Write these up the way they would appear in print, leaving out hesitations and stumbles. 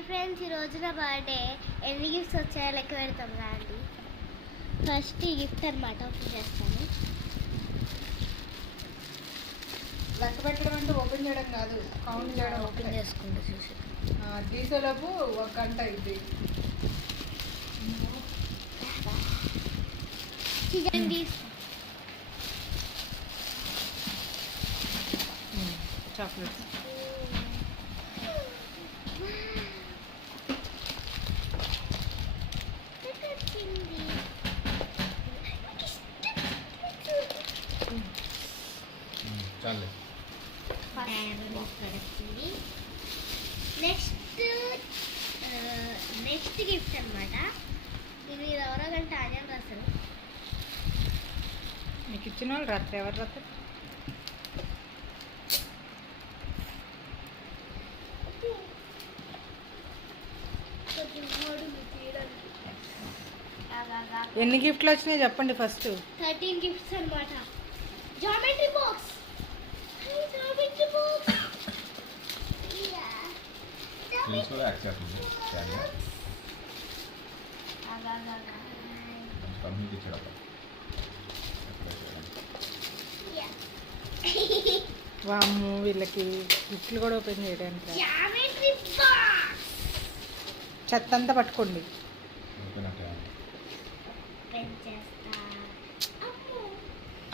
Hi friends, ఈరోజు నా birthday. ఎన్ని గిఫ్ట్స్ వచ్చాయో లెక్క పెడతాం రండి. ఫస్ట్ ఈ గిఫ్ట్ అనమాట ఓపెన్ చేస్తాను. లెక్క పెట్టడం అంటే ఓపెన్ చేయడం కాదు, కౌంట్ చేయడం. ఓపెన్ చేసుకుంటా చూసి తీసేలోపు 1 గంట అయింది. చాక్లెట్స్ నెక్స్ట్ గిఫ్ట్ అనమాట. ఇది ఎవరో గంట ఆజం రాస్తారు. మీకు ఇచ్చిన వాళ్ళు రాత్రి ఎవరు రాత్రి? ఎన్ని గిఫ్ట్లు వచ్చినాయి చెప్పండి ఫస్ట్. 13 గిఫ్ట్స్ అనమాట. Geometry box. Geometry box. వాము వీళ్ళకి గిఫ్ట్లు కూడా ఓపెన్ చేయడానికి చెత్త అంతా పట్టుకోండి.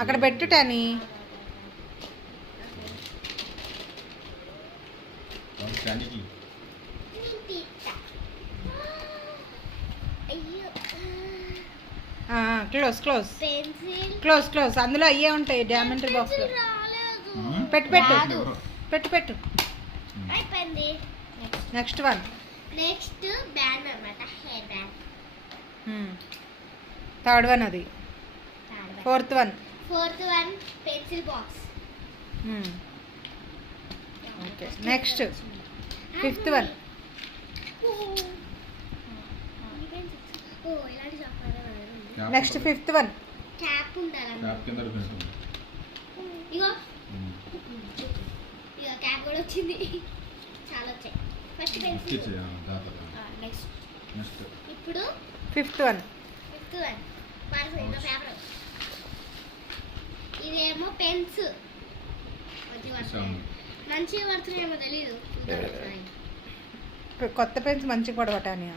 అక్కడ పెట్టుటాని క్లోజ్ క్లోజ్ క్లోజ్ క్లోజ్. అందులో అయ్యే ఉంటాయి డైమండ్ బాక్స్ లో. పెట్టు పెట్టు పెట్టు పెట్టు. అయిపోయింది. Next one. నెక్స్ట్ బ్యాండ్ అన్నమాట, హెయిర్ బ్యాండ్. థర్డ్ వన్ అది. Fourth one pencil box. Okay next fifth one. Next fifth one. Cap ఉండాలి. ఇగో ఇగో క్యాప్ కూడా వచ్చింది. చాలా వచ్చాయి. First pencil. నెక్స్ట్ ఇప్పుడు ఫిఫ్త్ వన్. పేపర్. ఇదేమో పెన్స్. మంచిగా పడుతున్నాయేమో తెలీదు. కొత్త పెన్స్ మంచిగా పడవటాని.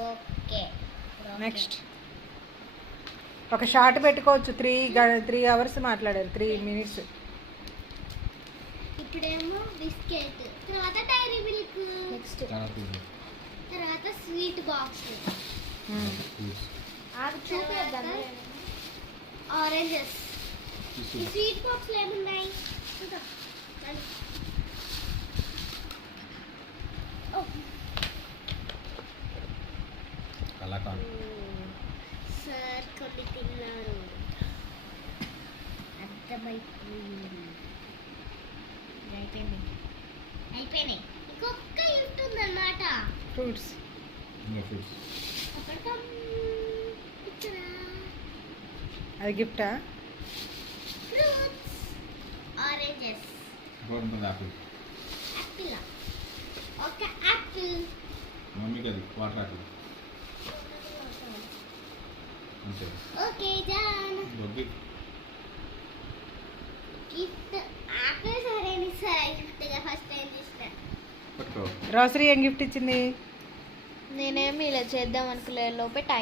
ఓకే నెక్స్ట్ ఒక షార్ట్ పెట్టుకోవచ్చు. 3 అవర్స్ మాట్లాడారు, 3 మినిట్స్. ఇప్పుడేమో బిస్కెట్, తర్వాత డైరీ మిల్క్, నెక్స్ట్ తర్వాత sweet box. Oranges. Sweet box ఏమున్నాయి? సార్ కొన్ని తిన్నారు, అర్థమైపోయింది. అయిపోయినాయి. ఇంకొక గిఫ్ట్ ఉందన్నమాట. ఫ్రూట్స్. అది గిఫ్టా? ఫ్రూట్స్. ఆరెంజెస్. యాపిల్. ఒక apple. Okay done. Gift apple సరేని సార్. గిఫ్ట్గా ఫస్ట్ టైం చూసిన. రోసరీ ఏం గిఫ్ట్ ఇచ్చింది? నేనేమి ఇలా చేద్దాం అనుకునే లోపే